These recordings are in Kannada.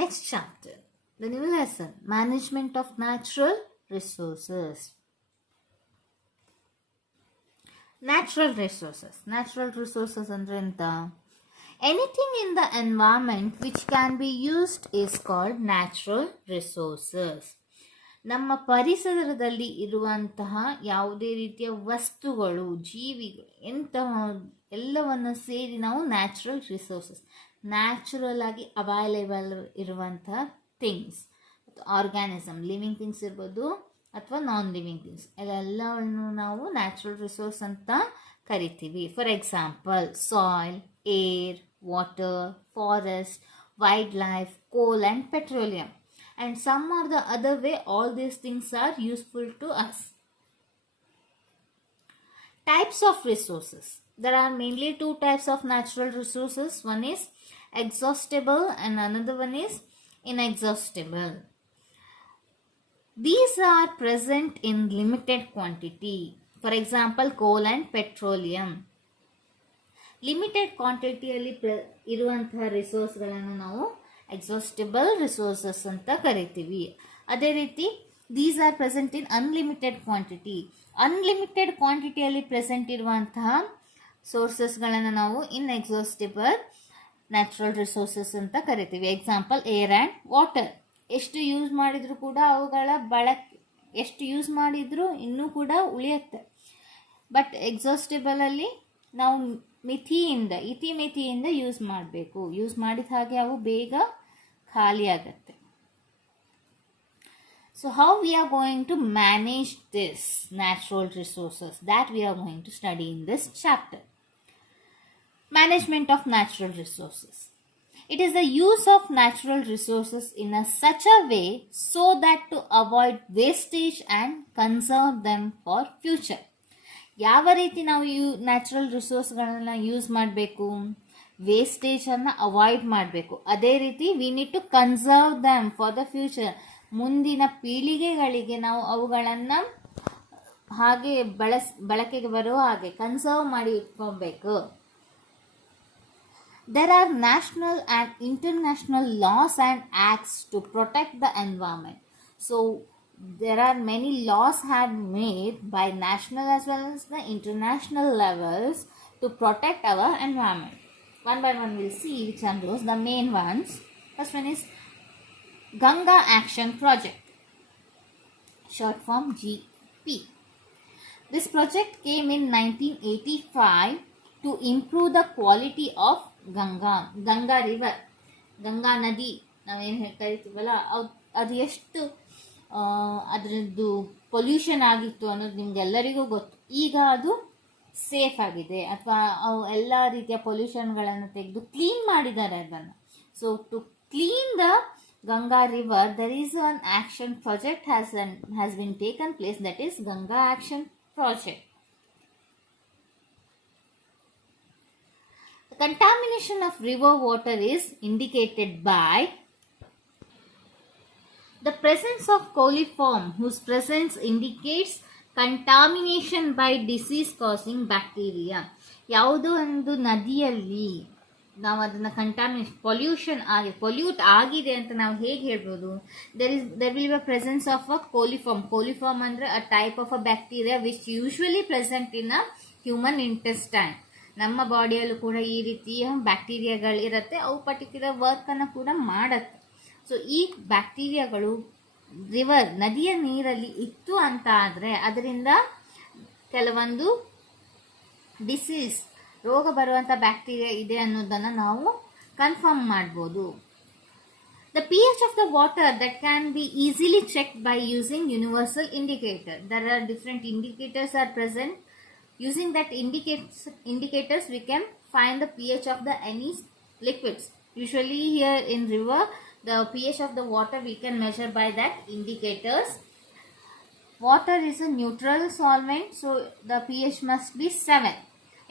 Next chapter, the new lesson, management of natural resources. Natural resources ಅಂದ್ರೆ ಎಂತ? Anything in the environment which can be used is called natural resources. ನಮ್ಮ ಪರಿಸರದಲ್ಲಿ ಇರುವಂತಹ ಯಾವುದೇ ರೀತಿಯ ವಸ್ತುಗಳು, ಜೀವಿಗಳು, ಎಲ್ಲವನ್ನು ಸೇರಿ ನಾವು ನ್ಯಾಚುರಲ್ ರಿಸೋರ್ಸಸ್, ನ್ಯಾಚುರಲ್ ಆಗಿ ಅವೈಲೇಬಲ್ ಇರುವಂತಹ ಥಿಂಗ್ಸ್, ಆರ್ಗ್ಯಾನಿಸಮ್, ಲಿವಿಂಗ್ ಥಿಂಗ್ಸ್ ಇರ್ಬೋದು ಅಥವಾ ನಾನ್ ಲಿವಿಂಗ್ ಥಿಂಗ್ಸ್, ಎಲ್ಲವನ್ನು ನಾವು ನ್ಯಾಚುರಲ್ ರಿಸೋರ್ಸ್ ಅಂತ ಕರಿತೀವಿ. For example, soil, air, water, forest, wildlife, coal and petroleum. And some or the other way, all these things are useful to us. Types of resources. There are mainly two types of natural resources. One is exhaustible and another one is inexhaustible. These are present in limited quantity. For example, coal and petroleum. Limited ಕ್ವಾಂಟಿಟಿಯಲ್ಲಿ ಇರುವಂತಹ ರಿಸೋರ್ಸ್ಗಳನ್ನು ನಾವು ಎಕ್ಸಾಸ್ಟಿಬಲ್ ರಿಸೋರ್ಸಸ್ ಅಂತ ಕರಿತೀವಿ. ಅದೇ ರೀತಿ these are present in unlimited quantity. Unlimited ಕ್ವಾಂಟಿಟಿಯಲ್ಲಿ ಪ್ರೆಸೆಂಟ್ ಇರುವಂತಹ ಸೋರ್ಸಸ್ಗಳನ್ನು ನಾವು ಇನ್ಎಕ್ಸಾಸ್ಟಿಬಲ್ ನ್ಯಾಚುರಲ್ ರಿಸೋರ್ಸಸ್ ಅಂತ ಕರಿತೀವಿ. Example, air and water. ಎಷ್ಟು ಯೂಸ್ ಮಾಡಿದರೂ ಕೂಡ ಅವುಗಳ ಎಷ್ಟು ಯೂಸ್ ಮಾಡಿದರೂ ಇನ್ನೂ ಕೂಡ ಉಳಿಯುತ್ತೆ. ಬಟ್ ಎಕ್ಸಾಸ್ಟಿಬಲಲ್ಲಿ ನಾವು ಇತಿಮಿತಿಯಿಂದ ಯೂಸ್ ಮಾಡಬೇಕು. ಯೂಸ್ ಮಾಡಿದ ಹಾಗೆ ಅವು ಬೇಗ ಖಾಲಿ ಆಗುತ್ತೆ. So how we are going to manage this natural resources, that we are going to study in this chapter. Management of natural resources. It is the use of natural resources in such a way so that to avoid wastage and conserve them for future. ಯಾವ ರೀತಿ ನಾವು ನ್ಯಾಚುರಲ್ ರಿಸೋರ್ಸ್ಗಳನ್ನ ಯೂಸ್ ಮಾಡಬೇಕು? ವೇಸ್ಟೇಜನ್ನು ಅವಾಯ್ಡ್ ಮಾಡಬೇಕು. ಅದೇ ರೀತಿ we need to conserve them for the future. ಮುಂದಿನ ಪೀಳಿಗೆಗಳಿಗೆ ನಾವು ಅವುಗಳನ್ನು ಹಾಗೆ ಬಳಕೆಗೆ ಬರುವ ಹಾಗೆ ಕನ್ಸರ್ವ್ ಮಾಡಿ ಇಟ್ಕೊಬೇಕು. There are national and international laws and acts to protect the environment. So there are many laws have made by national as well as the international levels to protect our environment. One by one we'll see which are those. The main ones. First one is Ganga Action Project, short form GP. This project came in 1985 to improve the quality of Ganga river, Ganga ನದಿ ನಾವೇನು ಕರಿತೀವಲ್ಲ, ಅದು ಎಷ್ಟು ಅದರದ್ದು ಪೊಲ್ಯೂಷನ್ ಆಗಿತ್ತು ಅನ್ನೋದು ನಿಮ್ಗೆಲ್ಲರಿಗೂ ಗೊತ್ತು. ಈಗ ಅದು ಸೇಫ್ ಆಗಿದೆ, ಅಥವಾ ಅವು ಎಲ್ಲ ರೀತಿಯ ಪೊಲ್ಯೂಷನ್ಗಳನ್ನು ತೆಗೆದು ಕ್ಲೀನ್ ಮಾಡಿದ್ದಾರೆ ಅದನ್ನು. So to clean the Ganga river there is an action project has been taken place, that is Ganga Action Project. Contamination of river water is indicated by the presence of coliform, whose presence indicates contamination by disease causing bacteria. ಯಾವುದೋ ಒಂದು ನದಿಯಲ್ಲಿ ನಾವು ಅದನ್ನು ಪೊಲ್ಯೂಟ್ ಆಗಿದೆ ಅಂತ ನಾವು ಹೇಗೆ ಹೇಳ್ಬೋದು? there will be a presence of a coliform ಅಂದರೆ a type of a bacteria which usually present in a human intestine. ನಮ್ಮ ಬಾಡಿಯಲ್ಲೂ ಕೂಡ ಈ ರೀತಿಯ ಬ್ಯಾಕ್ಟೀರಿಯಾಗಳಿರುತ್ತೆ. ಅವು ಪರ್ಟಿಕ್ಯುಲರ್ ವರ್ಕನ್ನು ಕೂಡ ಮಾಡುತ್ತೆ. ಸೊ ಈ ಬ್ಯಾಕ್ಟೀರಿಯಾಗಳು ನದಿಯ ನೀರಲ್ಲಿ ಇತ್ತು ಅಂತ ಆದರೆ ಅದರಿಂದ ಕೆಲವೊಂದು ಡಿಸೀಸ್, ರೋಗ ಬರುವಂಥ ಬ್ಯಾಕ್ಟೀರಿಯಾ ಇದೆ ಅನ್ನೋದನ್ನು ನಾವು ಕನ್ಫರ್ಮ್ ಮಾಡ್ಬೋದು. The pH of the water that can be easily checked by using universal indicator. There are different indicators are present. Using that indicators we can find the pH of the any liquids. Usually here in river the pH of the water we can measure by that indicators. Water is a neutral solvent, so the pH must be 7.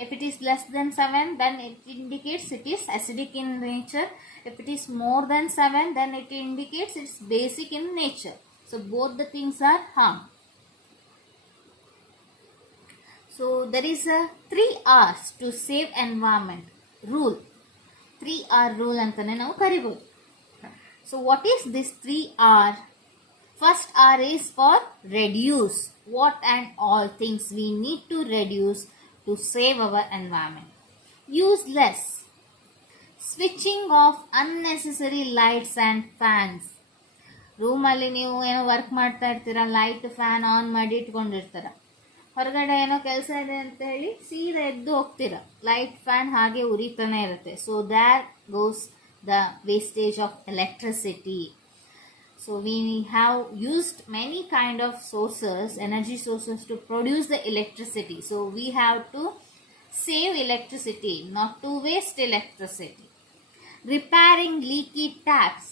If it is less than 7 then it indicates it is acidic in nature. If it is more than 7 then it indicates it is basic in nature. So both the things are harm. So there is a 3 R's to save environment rule. 3R rule ಅಂತಾನೆ ನಾವು ಕರಿಬಹುದು. So what is this 3R? First R is for reduce. What and all things we need to reduce to save our environment. Use less. Switching off unnecessary lights and fans. ರೂಮಲ್ಲಿ ನೀವು ಏನೋ ವರ್ಕ್ ಮಾಡ್ತಾ ಇರ್ತೀರ, ಲೈಟ್ ಫ್ಯಾನ್ ಆನ್ ಮಾಡಿ ಇಟ್ಕೊಂಡಿರ್ತೀರ. ಹೊರಗಡೆ ಏನೋ ಕೆಲಸ ಇದೆ ಅಂತ ಹೇಳಿ ಸೀದಾ ಎದ್ದು ಹೋಗ್ತೀರ, ಲೈಟ್ ಫ್ಯಾನ್ ಹಾಗೆ ಉರಿತಾನೆ ಇರುತ್ತೆ. So that goes the wastage of electricity. So we have used many kind of sources, energy sources to produce the electricity. So we have to save electricity, not to waste electricity. Repairing leaky taps.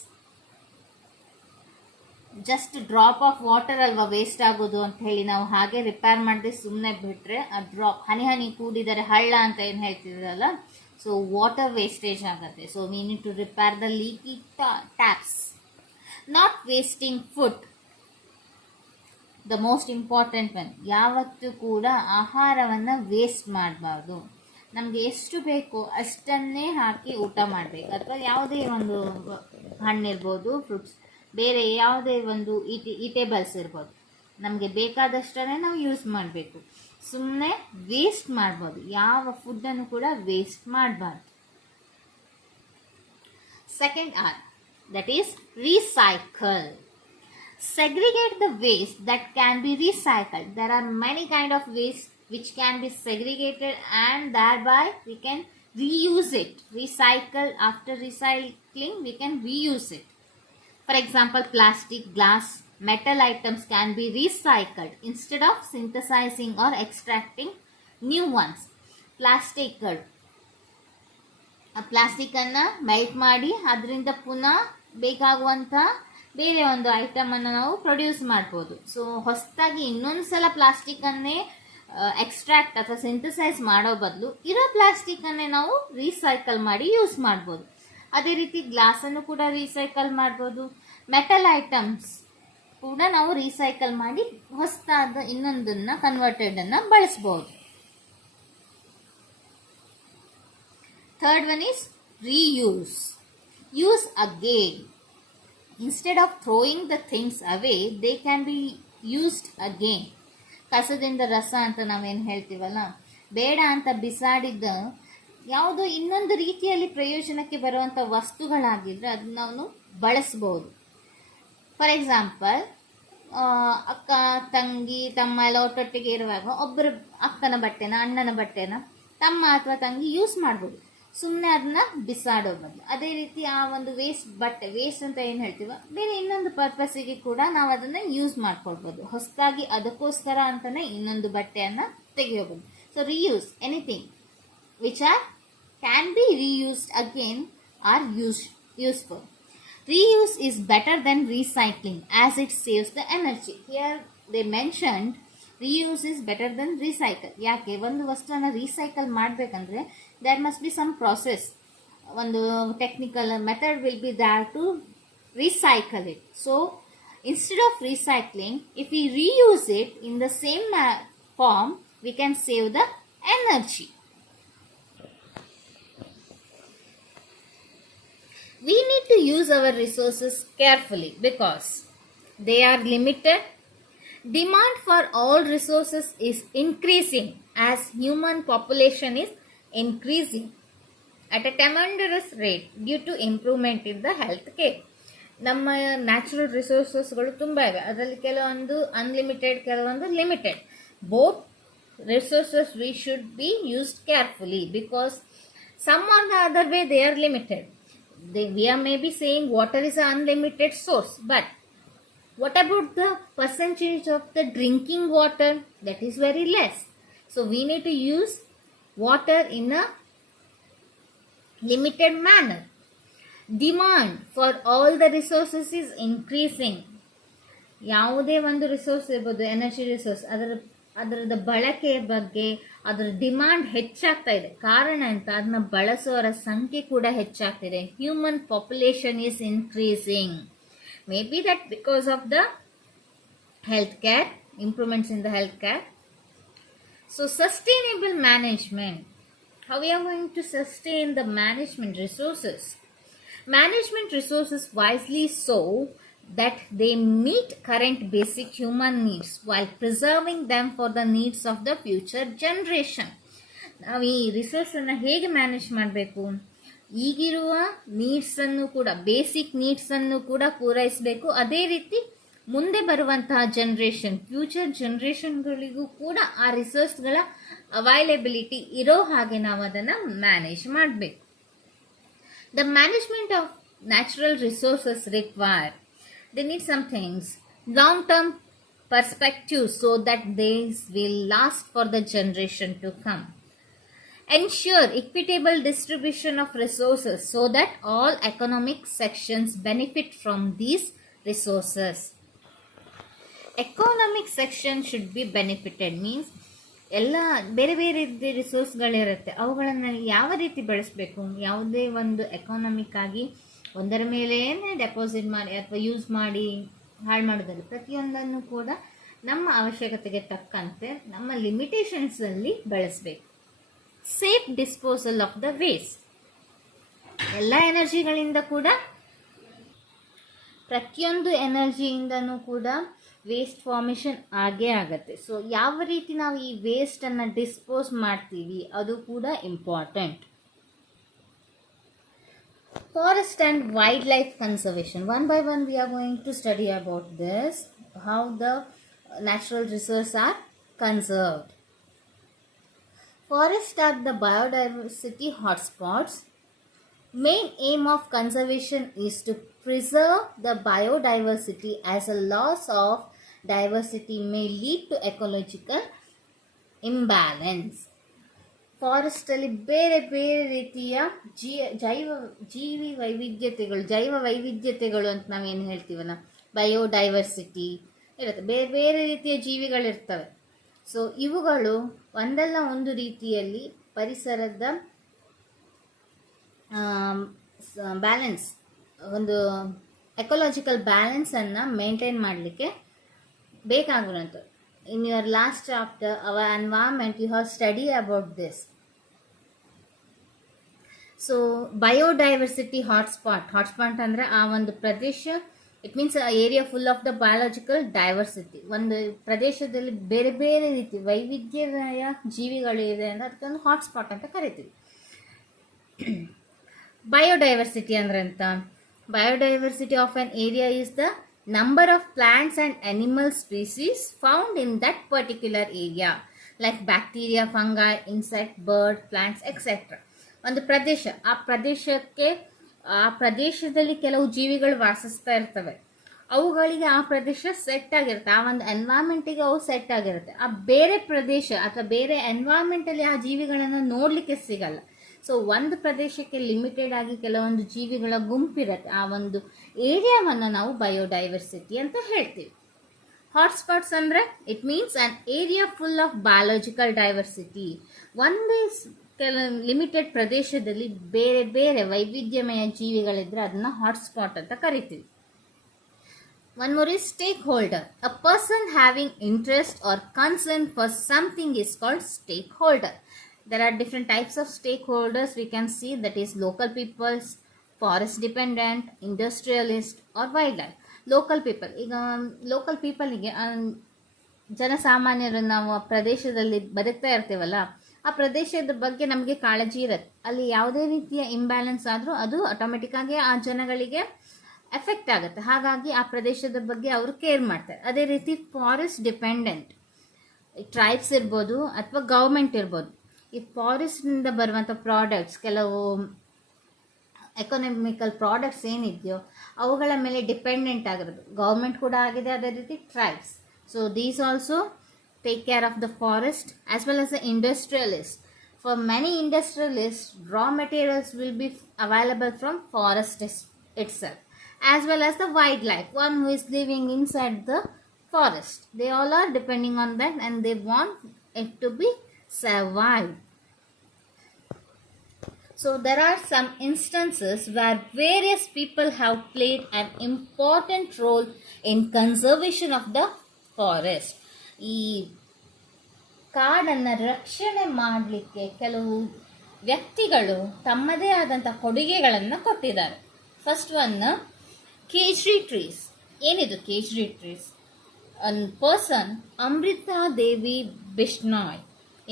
Just drop of water ಅಲ್ವಾ ವೇಸ್ಟ್ ಆಗೋದು ಅಂತ ಹೇಳಿ ನಾವು ಹಾಗೆ ರಿಪೇರ್ ಮಾಡದೆ ಸುಮ್ಮನೆ ಬಿಟ್ರೆ ಆ ಡ್ರಾಪ್ ಹನಿ ಹನಿ ಕೂಡಿದರೆ ಹಳ್ಳ ಅಂತ ಏನು ಹೇಳ್ತಿದ್ರಲ್ಲ, ಸೊ ವಾಟರ್ ವೇಸ್ಟೇಜ್ ಆಗುತ್ತೆ. So we need to repair the leaky taps. Not wasting food, the most important one. ಯಾವತ್ತೂ ಕೂಡ ಆಹಾರವನ್ನು ವೇಸ್ಟ್ ಮಾಡಬಾರ್ದು. ನಮಗೆ ಎಷ್ಟು ಬೇಕೋ ಅಷ್ಟನ್ನೇ ಹಾಕಿ ಊಟ ಮಾಡಬೇಕು. ಅಥವಾ ಯಾವುದೇ ಒಂದು ಹಣ್ಣಿರ್ಬೋದು, ಫ್ರೂಟ್ಸ್, ಬೇರೆ ಯಾವುದೇ ಒಂದು ಈಟೇಬಲ್ಸ್ ಇರ್ಬೋದು, ನಮಗೆ ಬೇಕಾದಷ್ಟನ್ನೇ ನಾವು ಯೂಸ್ ಮಾಡಬೇಕು. ಸುಮ್ಮನೆ ವೇಸ್ಟ್ ಮಾಡ್ಬೋದು. ಯಾವ ಫುಡ್ಡನ್ನು ಕೂಡ ವೇಸ್ಟ್ ಮಾಡಬಾರ್ದು. Second R, that is recycle. Segregate the waste that can be recycled. There are many kind of waste which can be segregated and thereby we can reuse it. Recycle, after recycling we can reuse it. For example, plastic, glass, metal items can be recycled instead of synthesizing or extracting new ones. ಪ್ಲಾಸ್ಟಿಕ್ಕನ್ನು ಮೆಲ್ಟ್ ಮಾಡಿ ಅದರಿಂದ ಪುನಃ ಬೇಕಾಗುವಂಥ ಬೇರೆ ಒಂದು ಐಟಮನ್ನು ನಾವು ಪ್ರೊಡ್ಯೂಸ್ ಮಾಡ್ಬೋದು. ಸೊ ಹೊಸದಾಗಿ ಇನ್ನೊಂದು ಸಲ ಪ್ಲಾಸ್ಟಿಕ್ಕನ್ನೇ ಎಕ್ಸ್ಟ್ರಾಕ್ಟ್ ಅಥವಾ ಸಿಂಥಸೈಸ್ ಮಾಡೋ ಬದಲು ಇರೋ ಪ್ಲಾಸ್ಟಿಕ್ಕನ್ನೇ ನಾವು ರೀಸೈಕಲ್ ಮಾಡಿ ಯೂಸ್ ಮಾಡ್ಬೋದು. ಅದೇ ರೀತಿ ಗ್ಲಾಸನ್ನು ಕೂಡ ರೀಸೈಕಲ್ ಮಾಡ್ಬೋದು. ಮೆಟಲ್ ಐಟಮ್ಸ್ ಕೂಡ ನಾವು ರೀಸೈಕಲ್ ಮಾಡಿ ಹೊಸದಾದ ಇನ್ನೊಂದನ್ನು ಕನ್ವರ್ಟೆಡನ್ನು ಬಳಸ್ಬೋದು. Third one is reuse. Use again. Instead of throwing the things away, they can be used again. ಕಸದಿಂದ ರಸ ಅಂತ ನಾವೇನು ಹೇಳ್ತೀವಲ್ಲ, ಬೇಡ ಅಂತ ಬಿಸಾಡಿದ್ದ ಯಾವುದೋ ಇನ್ನೊಂದು ರೀತಿಯಲ್ಲಿ ಪ್ರಯೋಜನಕ್ಕೆ ಬರುವಂಥ ವಸ್ತುಗಳಾಗಿದ್ದರೆ ಅದನ್ನ ನಾವು ಬಳಸ್ಬೋದು. ಫಾರ್ ಎಕ್ಸಾಂಪಲ್, ಅಕ್ಕ ತಂಗಿ ತಮ್ಮ ಎಲ್ಲ ಒಟ್ಟೊಟ್ಟಿಗೆ ಇರುವಾಗ ಒಬ್ಬರು ಅಕ್ಕನ ಬಟ್ಟೆನ ಅಣ್ಣನ ಬಟ್ಟೆನ ತಮ್ಮ ಅಥವಾ ತಂಗಿ ಯೂಸ್ ಮಾಡ್ಬೋದು, ಸುಮ್ಮನೆ ಅದನ್ನ ಬಿಸಾಡೋ ಬದಲು. ಅದೇ ರೀತಿ ಆ ಒಂದು ವೇಸ್ಟ್ ಅಂತ ಏನು ಹೇಳ್ತೀವ, ಬೇರೆ ಇನ್ನೊಂದು ಪರ್ಪಸ್ಸಿಗೆ ಕೂಡ ನಾವು ಅದನ್ನು ಯೂಸ್ ಮಾಡ್ಕೊಳ್ಬೋದು. ಹೊಸದಾಗಿ ಅದಕ್ಕೋಸ್ಕರ ಅಂತಲೇ ಇನ್ನೊಂದು ಬಟ್ಟೆಯನ್ನು ತೆಗೆಯಬಹುದು. So reuse, anything which can be reused again are useful. Reuse is better than recycling as it saves the energy. Here they mentioned reuse is better than recycle. ಯಾಕೆ, ಒಂದು ವಸ್ತುವನ್ನು ರೀಸೈಕಲ್ ಮಾಡಬೇಕಂದ್ರೆ there must be some process. ಒಂದು technical method will be there to recycle it. So instead of recycling, if we reuse it in the same form, we can save the energy. We need to use our resources carefully because they are limited. Demand for all resources is increasing as human population is increasing at a tremendous rate due to improvement in the health care. ನಮ್ಮ ನ್ಯಾಚುರಲ್ ರಿಸೋರ್ಸಸ್ಗಳು ತುಂಬ ಇವೆ. ಅದರಲ್ಲಿ ಕೆಲವೊಂದು ಅನ್ಲಿಮಿಟೆಡ್, ಕೆಲವೊಂದು limited. Both resources we should be used carefully because some are the other way they are limited. We are maybe saying water is an unlimited source, but what about the percentage of the drinking water? That is very less. So we need to use water in a limited manner. Demand for all the resources is increasing. ಯಾವುದೇ ಒಂದು ರಿಸೋರ್ಸ್ ಇರ್ಬೋದು, ಎನರ್ಜಿ ರಿಸೋರ್ಸ್, ಅದರದ ಬಳಕೆಯ ಬಗ್ಗೆ ಅದರ ಡಿಮಾಂಡ್ ಹೆಚ್ಚಾಗ್ತಾ ಇದೆ. ಕಾರಣ ಅಂತ ಅದನ್ನ ಬಳಸೋರ ಸಂಖ್ಯೆ ಕೂಡ ಹೆಚ್ಚಾಗ್ತಿದೆ. Human population is increasing. Maybe that because of the health care, improvements in the health care. So sustainable management. How we are going to sustain the management resources? Management resources wisely so that they meet current basic human needs while preserving them for the needs of the future generation. ನಾವು ಈ ರಿಸೋರ್ಸನ್ನು ಹೇಗೆ ಮ್ಯಾನೇಜ್ ಮಾಡಬೇಕು, ಈಗಿರುವ ನೀಡ್ಸನ್ನು ಕೂಡ, ಬೇಸಿಕ್ ನೀಡ್ಸನ್ನು ಕೂಡ ಪೂರೈಸಬೇಕು. ಅದೇ ರೀತಿ ಮುಂದೆ ಬರುವಂತಹ ಜನರೇಷನ್, ಫ್ಯೂಚರ್ ಜನರೇಷನ್ಗಳಿಗೂ ಕೂಡ ಆ ರಿಸೋರ್ಸ್ಗಳ ಅವೈಲೇಬಿಲಿಟಿ ಇರೋ ಹಾಗೆ ನಾವು ಅದನ್ನು ಮ್ಯಾನೇಜ್ ಮಾಡಬೇಕು. The management of natural resources require, they need some things, long-term perspective so that they will last for the generation to come. Ensure equitable distribution of resources so that all economic sections benefit from these resources. Economic section should be benefited means ಎಲ್ಲ ಬೇರೆ ಬೇರೆ ರಿಸೋರ್ಸ್ಗಳಿರುತ್ತೆ, ಅವುಗಳನ್ನು ಯಾವ ರೀತಿ ಬಳಸಬೇಕು, ಯಾವುದೇ ಒಂದು ಎಕಾನಮಿಕ್ ಆಗಿ ಒಂದರ ಮೇಲೆ ಡೆಪಾಸಿಟ್ ಮಾಡಿ ಅಥವಾ ಯೂಸ್ ಮಾಡಿ ಹಾಳು ಮಾಡೋದಲ್ಲ. ಪ್ರತಿಯೊಂದನ್ನು ಕೂಡ ನಮ್ಮ ಅವಶ್ಯಕತೆಗೆ ತಕ್ಕಂತೆ ನಮ್ಮ ಲಿಮಿಟೇಷನ್ಸಲ್ಲಿ ಬಳಸಬೇಕು. Safe disposal of the waste, ಎಲ್ಲ ಎನರ್ಜಿಗಳಿಂದ ಕೂಡ, ಪ್ರತಿಯೊಂದು ಎನರ್ಜಿಯಿಂದನೂ ಕೂಡ ವೇಸ್ಟ್ ಫಾರ್ಮೇಷನ್ ಆಗೇ ಆಗುತ್ತೆ. ಸೊ ಯಾವ ರೀತಿ ನಾವು ಈ ವೇಸ್ಟನ್ನು ಡಿಸ್ಪೋಸ್ ಮಾಡ್ತೀವಿ ಅದು ಕೂಡ important. Forest and wildlife conservation. One by one we are going to study about this, how the natural resources are conserved. Forests are the biodiversity hotspots. Main aim of conservation is to preserve the biodiversity, as a loss of diversity may lead to ecological imbalance. Forest ಅಲ್ಲಿ ಬೇರೆ ಬೇರೆ ರೀತಿಯ ಜೈವ ವೈವಿಧ್ಯತೆಗಳು ಅಂತ ನಾವೇನು ಹೇಳ್ತೀವಲ್ಲ, ಬಯೋಡೈವರ್ಸಿಟಿ ಇರುತ್ತೆ, ಬೇರೆ ಬೇರೆ ರೀತಿಯ ಜೀವಿಗಳಿರ್ತವೆ. ಸೊ ಇವುಗಳು ಒಂದಲ್ಲ ಒಂದು ರೀತಿಯಲ್ಲಿ ಪರಿಸರದ ಬ್ಯಾಲೆನ್ಸ್, ಒಂದು ಎಕೋಲಾಜಿಕಲ್ ಬ್ಯಾಲೆನ್ಸನ್ನು ಮೇಂಟೈನ್ ಮಾಡಲಿಕ್ಕೆ ಬೇಕಾಗುವಂಥದ್ದು. In your last chapter our environment you have study about this. So biodiversity hotspot ಅಂದರೆ ಆ ಒಂದು ಪ್ರದೇಶ, it means area full of the biological diversity. ಒಂದು ಪ್ರದೇಶದಲ್ಲಿ ಬೇರೆ ಬೇರೆ ರೀತಿ ವೈವಿಧ್ಯಮಯ ಜೀವಿಗಳು ಇದೆ ಅಂದರೆ ಅದಕ್ಕೊಂದು ಹಾಟ್ಸ್ಪಾಟ್ ಅಂತ ಕರಿತೀವಿ. ಬಯೋಡೈವರ್ಸಿಟಿ ಅಂದ್ರೆ ಅಂತ, biodiversity of an area is the number of plants and animal species found in that particular area, like bacteria, fungi, insect, bird, plants, etc. ಒಂದು ಪ್ರದೇಶ, ಆ ಪ್ರದೇಶದಲ್ಲಿ ಕೆಲವು ಜೀವಿಗಳು ವಾಸಿಸ್ತಾ ಇರ್ತವೆ, ಅವುಗಳಿಗೆ ಆ ಪ್ರದೇಶ ಸೆಟ್ ಆಗಿರುತ್ತೆ, ಆ ಒಂದು ಎನ್ವೈರನ್ಮೆಂಟಿಗೆ ಅವು ಸೆಟ್ ಆಗಿರುತ್ತೆ. ಆ ಬೇರೆ ಪ್ರದೇಶ ಅಥವಾ ಬೇರೆ ಎನ್ವೈರನ್ಮೆಂಟಲ್ಲಿ ಆ ಜೀವಿಗಳನ್ನು ನೋಡಲಿಕ್ಕೆ ಸಿಗಲ್ಲ. ಸೊ ಒಂದು ಪ್ರದೇಶಕ್ಕೆ ಲಿಮಿಟೆಡ್ ಆಗಿ ಕೆಲವೊಂದು ಜೀವಿಗಳ ಗುಂಪಿರುತ್ತೆ, ಆ ಒಂದು ಏರಿಯಾವನ್ನು ನಾವು ಬಯೋಡೈವರ್ಸಿಟಿ ಅಂತ ಹೇಳ್ತೀವಿ. ಹಾಟ್ಸ್ಪಾಟ್ಸ್ ಅಂದರೆ it means an area full of biological diversity. ಒಂದೇ ಲಿಮಿಟೆಡ್ ಪ್ರದೇಶದಲ್ಲಿ ಬೇರೆ ಬೇರೆ ವೈವಿಧ್ಯಮಯ ಜೀವಿಗಳಿದ್ರೆ ಅದನ್ನ ಹಾಟ್ಸ್ಪಾಟ್ ಅಂತ ಕರಿತೀವಿ. One more is stakeholder. A person having interest or concern for something is called stakeholder. There are different types of stakeholders we can see, that is local peoples, forest dependent, industrialist or wildlife. Local people, ಈಗ ಲೋಕಲ್ ಪೀಪಲ್ಗೆ ಜನಸಾಮಾನ್ಯರು ನಾವು ಪ್ರದೇಶದಲ್ಲಿ ಬದುಕ್ತಾ ಇರ್ತೀವಲ್ಲ, ಆ ಪ್ರದೇಶದ ಬಗ್ಗೆ ನಮಗೆ ಕಾಳಜಿ ಇರುತ್ತೆ. ಅಲ್ಲಿ ಯಾವುದೇ ರೀತಿಯ ಇಂಬ್ಯಾಲೆನ್ಸ್ ಆದರೂ ಅದು ಆಟೋಮೆಟಿಕ್ ಆಗಿ ಆ ಜನಗಳಿಗೆ ಎಫೆಕ್ಟ್ ಆಗುತ್ತೆ. ಹಾಗಾಗಿ ಆ ಪ್ರದೇಶದ ಬಗ್ಗೆ ಅವರು ಕೇರ್ ಮಾಡ್ತಾರೆ. ಅದೇ ರೀತಿ ಫಾರೆಸ್ಟ್ ಡಿಪೆಂಡೆಂಟ್ ಟ್ರೈಬ್ಸ್ ಇರ್ಬೋದು ಅಥವಾ ಗೌರ್ಮೆಂಟ್ ಇರ್ಬೋದು. ಈ ಫಾರೆಸ್ಟ್ನಿಂದ ಬರುವಂಥ ಪ್ರಾಡಕ್ಟ್ಸ್, ಕೆಲವು ಎಕನಾಮಿಕಲ್ ಪ್ರಾಡಕ್ಟ್ಸ್ ಏನಿದೆಯೋ ಅವುಗಳ ಮೇಲೆ ಡಿಪೆಂಡೆಂಟ್ ಆಗಿರೋದು ಗೌರ್ಮೆಂಟ್ ಕೂಡ ಆಗಿದೆ, ಅದೇ ರೀತಿ tribes. So these also take care of the forest as well as the industrialist. For many industrialist raw materials will be available from forest itself, as well as the wildlife, one who is living inside the forest. They all are depending on that and they want it to be survived. So there are some instances where various people have played an important role in conservation of the forest. ಈ ಕಾಡನ್ನು ರಕ್ಷಣೆ ಮಾಡಲಿಕ್ಕೆ ಕೆಲವು ವ್ಯಕ್ತಿಗಳು ತಮ್ಮದೇ ಆದಂಥ ಕೊಡುಗೆಗಳನ್ನು ಕೊಟ್ಟಿದ್ದಾರೆ. First one Khejri trees. ಏನಿದು Khejri trees? A person, Amrita Devi Bishnoi,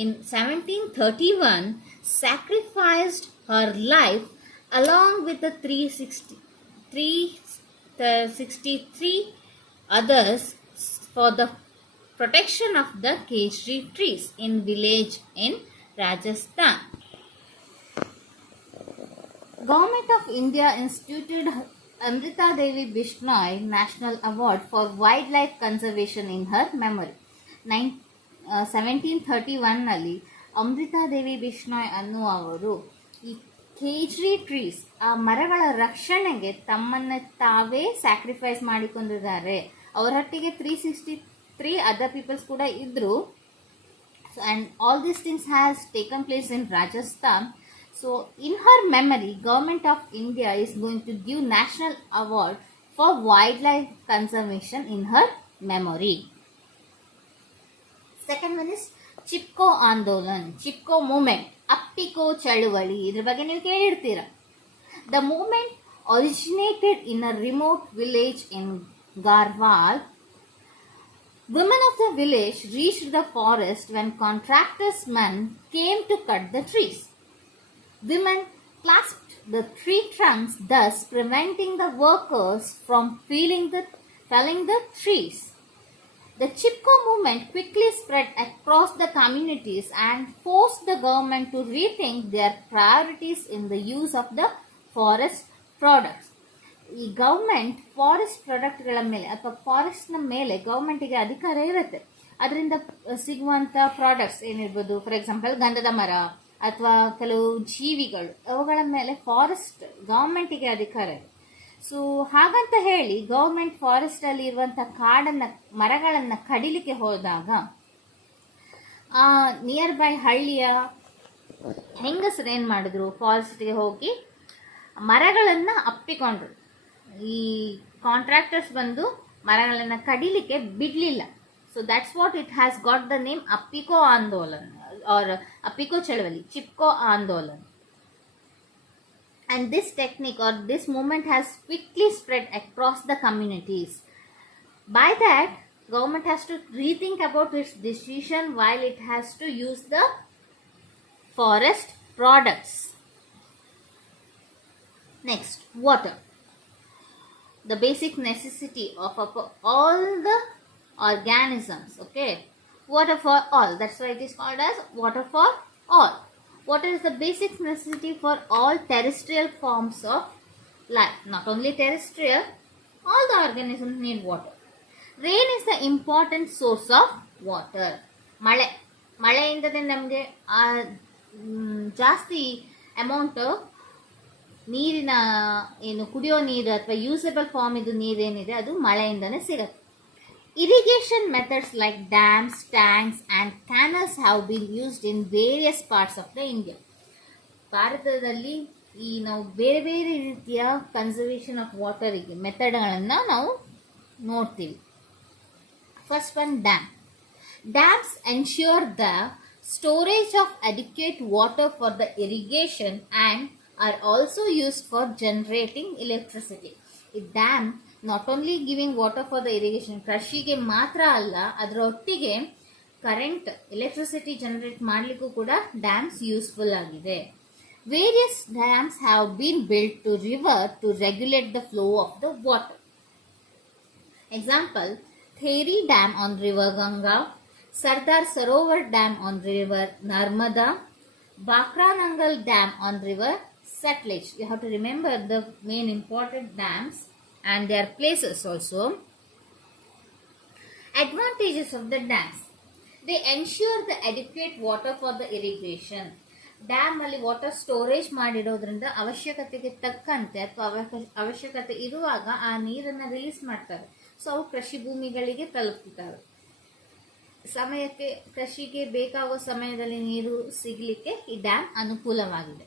in 1731 sacrificed her life along with the 363 others for the protection of the Kejri trees in village in Rajasthan. Government of India instituted Amrita Devi Bishnoi National Award for Wildlife Conservation in her memory. 1731ನಲ್ಲಿ ಅಮೃತಾ ದೇವಿ ಬಿಷ್ಣೋಯ್ ಅನ್ನುವರು ಈ ಕೇಜ್ರಿ ಟ್ರೀಸ್, ಆ ಮರಗಳ ರಕ್ಷಣೆಗೆ ತಮ್ಮನ್ನು ತಾವೇ ಸ್ಯಾಕ್ರಿಫೈಸ್ ಮಾಡಿಕೊಂಡಿದ್ದಾರೆ. ಅವರೊಟ್ಟಿಗೆ 363 ಅದರ್ ಪೀಪಲ್ಸ್ ಕೂಡ ಇದ್ರು. And all these things has taken place in Rajasthan. So, in her memory, Government of India is going to give National Award for Wildlife Conservation in her memory. Second one is Chipko Andolan, Chipko movement, Appiko Chaluvali. ಇದ್ರ ಬಗ್ಗೆ ನೀವು ಕೇಳಿರ್ತೀರ. The movement originated in a remote village in Garhwal. Women of the village reached the forest when contractors' men came to cut the trees. Women clasped the tree trunks, thus preventing the workers from felling the trees. The Chipko movement quickly spread across the communities and forced the government to rethink their priorities in the use of the forest products. ಈ ಗೌರ್ಮೆಂಟ್ ಫಾರೆಸ್ಟ್ ಪ್ರಾಡಕ್ಟ್ಗಳ ಮೇಲೆ ಅಥವಾ ಫಾರೆಸ್ಟ್ನ ಮೇಲೆ ಗೌರ್ಮೆಂಟಿಗೆ ಅಧಿಕಾರ ಇರುತ್ತೆ. ಅದರಿಂದ ಸಿಗುವಂಥ ಪ್ರಾಡಕ್ಟ್ಸ್ ಏನಿರ್ಬೋದು, ಫಾರ್ ಎಕ್ಸಾಂಪಲ್ ಗಂಧದ ಮರ ಅಥವಾ ಕೆಲವು ಜೀವಿಗಳು, ಅವುಗಳ ಮೇಲೆ ಫಾರೆಸ್ಟ್ ಗೌರ್ಮೆಂಟಿಗೆ ಅಧಿಕಾರ ಇದೆ. ಸೊ ಹಾಗಂತ ಹೇಳಿ ಗೌರ್ಮೆಂಟ್ ಫಾರೆಸ್ಟಲ್ಲಿ ಇರುವಂಥ ಮರಗಳನ್ನು ಕಡಿಲಿಕ್ಕೆ ಹೋದಾಗ ನಿಯರ್ ಬೈ ಹಳ್ಳಿಯ ಹೆಂಗಸರು ಏನು ಮಾಡಿದ್ರು, ಫಾರೆಸ್ಟ್ಗೆ ಹೋಗಿ ಮರಗಳನ್ನು ಅಪ್ಪಿಕೊಂಡ್ರು. ಈ ಕಾಂಟ್ರಾಕ್ಟರ್ಸ್ ಬಂದು ಮರಗಳನ್ನು ಕಡಿಲಿಕ್ಕೆ ಬಿಡಲಿಲ್ಲ. So that's what it has got the name Appiko Andolan or Appiko Chalavali, Chipko Andolan. And this technique or this movement has quickly spread across the communities. By that, government has to rethink about its decision while it has to use the forest products. Next, water. The basic necessity of all the organisms, okay? Water for all. That's why it is called as water for all. Water is the basic necessity for all terrestrial forms of life. Not only terrestrial, all the organisms need water. Rain is the important source of water. ಮಳೆಯಿಂದನೇ ನಮಗೆ ಜಾಸ್ತಿ ಅಮೌಂಟ್ ನೀರಿನ ಏನು ಕುಡಿಯೋ ನೀರು ಅಥವಾ ಯೂಸಬಲ್ ಫಾರ್ಮ್ ಇದು ನೀರೇನಿದೆ ಅದು ಮಳೆಯಿಂದನೇ ಸಿಗುತ್ತೆ. Irrigation methods like dams, tanks and canals have been used in various parts of the India. ಭಾರತದಲ್ಲಿ ನಾವು ಬೇರೆ ಬೇರೆ ರೀತಿಯ ಕನ್ಸರ್ವೇಷನ್ ಆಫ್ ವಾಟರಿಗೆ ಮೆಥಡ್ಗಳನ್ನು ನಾವು ನೋಡ್ತೀವಿ. First one dam. Dams ensure the storage of adequate water for the irrigation and are also used for generating electricity. ಈ dam not only giving water for the irrigation, ಕೃಷಿಗೆ ಮಾತ್ರ ಅಲ್ಲ, ಅದರೊಟ್ಟಿಗೆ ಕರೆಂಟ್ ಎಲೆಕ್ಟ್ರಿಸಿಟಿ ಜನರೇಟ್ ಮಾಡಲಿಕ್ಕೂ ಕೂಡ ಡ್ಯಾಮ್ಸ್ ಯೂಸ್ಫುಲ್ ಆಗಿದೆ. Various dams have been built to river to regulate the flow of the water. Example, Tehri dam on river Ganga, Sardar Sarovar dam on river Narmada, Bhakra Nangal dam on river Satluj. You have to remember the main important dams and their places also. Advantages of the dams. They ensure the adequate water for the irrigation. Dam ಅಲ್ಲಿ ವಾಟರ್ ಸ್ಟೋರೇಜ್ ಮಾಡಿಡೋದ್ರಿಂದ ಅವಶ್ಯಕತೆಗೆ ತಕ್ಕಂತೆ ಅಥವಾ ಅವಶ್ಯಕತೆ ಇರುವಾಗ ಆ ನೀರನ್ನು ರಿಲೀಸ್ ಮಾಡ್ತಾರೆ. ಸೊ ಅವು ಕೃಷಿ ಭೂಮಿಗಳಿಗೆ ತಲುಪುತ್ತವೆ. ಸಮಯಕ್ಕೆ ಕೃಷಿಗೆ ಬೇಕಾಗುವ ಸಮಯದಲ್ಲಿ ನೀರು ಸಿಗಲಿಕ್ಕೆ ಈ ಡ್ಯಾಮ್ ಅನುಕೂಲವಾಗಿದೆ.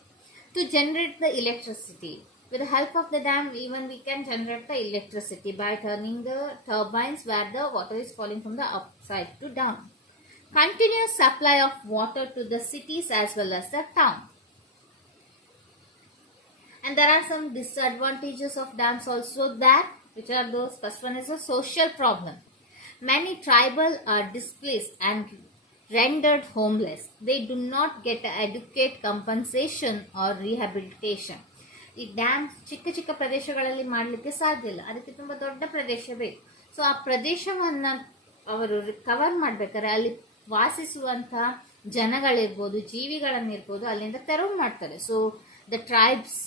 To generate the electricity. With the help of the dam, even we can generate the electricity by turning the turbines where the water is falling from the upside to down. Continuous supply of water to the cities as well as the town. And there are some disadvantages of dams also there, which are those. First one is a social problem. Many tribal are displaced and rendered homeless. They do not get adequate compensation or rehabilitation. ಈ ಡ್ಯಾಮ್ ಚಿಕ್ಕ ಚಿಕ್ಕ ಪ್ರದೇಶಗಳಲ್ಲಿ ಮಾಡಲಿಕ್ಕೆ ಸಾಧ್ಯ ಇಲ್ಲ, ಅದಕ್ಕೆ ತುಂಬ ದೊಡ್ಡ ಪ್ರದೇಶ ಬೇಕು. ಸೊ ಆ ಪ್ರದೇಶವನ್ನು ಅವರು ಕವರ್ ಮಾಡಬೇಕಾದ್ರೆ ಅಲ್ಲಿ ವಾಸಿಸುವಂತಹ ಜನಗಳಿರ್ಬೋದು, ಜೀವಿಗಳನ್ನಿರ್ಬೋದು, ಅಲ್ಲಿಂದ ತೆರವು ಮಾಡ್ತಾರೆ. So the tribes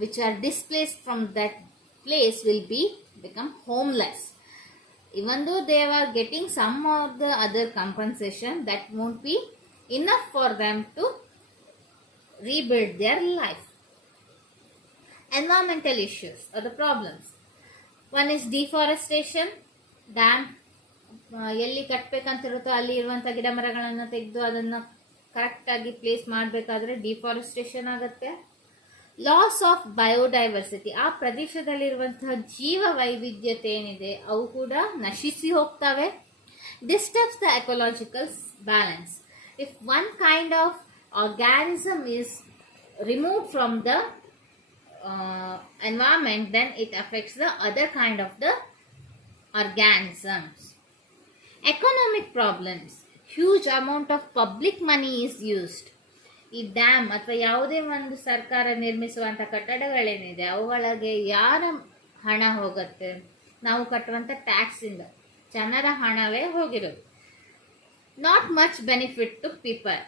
which are displaced from that place will become homeless. Even though they are getting some of the other compensation, that won't be enough for them to rebuild their life. Environmental issues are the problems. One is deforestation. Dam ಎಲ್ಲಿ ಕಟ್ಟಬೇಕಂತಿರುತ್ತೋ ಅಲ್ಲಿ ಇರುವಂಥ ಗಿಡ ಮರಗಳನ್ನು ತೆಗೆದು ಅದನ್ನು ಕರೆಕ್ಟಾಗಿ ಪ್ಲೇಸ್ ಮಾಡಬೇಕಾದ್ರೆ ಡಿಫಾರೆಸ್ಟೇಷನ್ ಆಗುತ್ತೆ. ಲಾಸ್ ಆಫ್ ಬಯೋಡೈವರ್ಸಿಟಿ, ಆ ಪ್ರದೇಶದಲ್ಲಿರುವಂತಹ ಜೀವ ವೈವಿಧ್ಯತೆ ಏನಿದೆ ಅವು ಕೂಡ ನಶಿಸಿ ಹೋಗ್ತವೆ. Disturbs the ecological balance. If one kind of organism is removed from the environment, then it affects the other kind of the organisms. Economic problems. Huge amount of public money is used. ಈ ಡ್ಯಾಮ್ ಅಥವಾ ಯಾವುದೇ ಒಂದು ಸರ್ಕಾರ ನಿರ್ಮಿಸುವಂಥ ಕಟ್ಟಡಗಳೇನಿದೆ ಅವುಗಳಿಗೆ ಯಾರ ಹಣ ಹೋಗುತ್ತೆ? ನಾವು ಕಟ್ಟುವಂಥ ಟ್ಯಾಕ್ಸಿಂದ ಜನರ ಹಣವೇ ಹೋಗಿರೋದು. Not much benefit to people.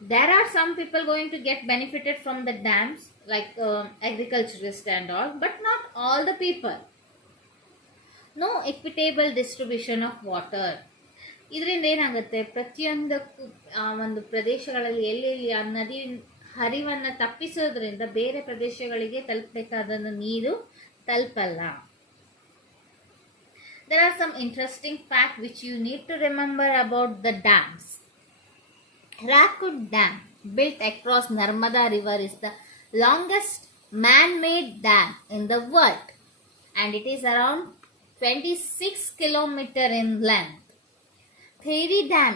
There are some people going to get benefited from the dams, like agriculturists and all, but not all the people. No equitable distribution of water. ಇದರಿಂದ ಏನಾಗುತ್ತೆ, ಪ್ರತಿಯೊಂದಕ್ಕೂ ಒಂದು ಪ್ರದೇಶಗಳಲ್ಲಿ ಎಲ್ಲೆಲ್ಲಿ ಆ ನದಿ ಹರಿವನ್ನು ತಪ್ಪಿಸೋದ್ರಿಂದ ಬೇರೆ ಪ್ರದೇಶಗಳಿಗೆ ತಲುಪಬೇಕಾದ ನೀರು ತಲುಪಲ್ಲ. There are some interesting facts which you need to remember about the dams. Hirakud Dam, built across Narmada River, is the longest man-made dam in the world, and it is around 26 kilometers in length. Theri Dam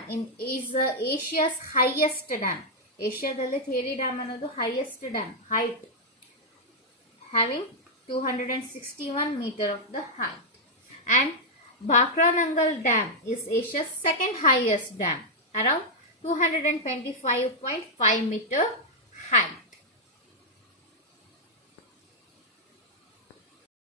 is Asia's highest dam. ಏಷ್ಯಾದಲ್ಲಿ ಥೇರಿ ಡ್ಯಾಮ್ ಅನ್ನೋದು highest dam, height having 261 meters of the height. And Bhakra Dam is Asia's second highest dam, around 225.5 meter height.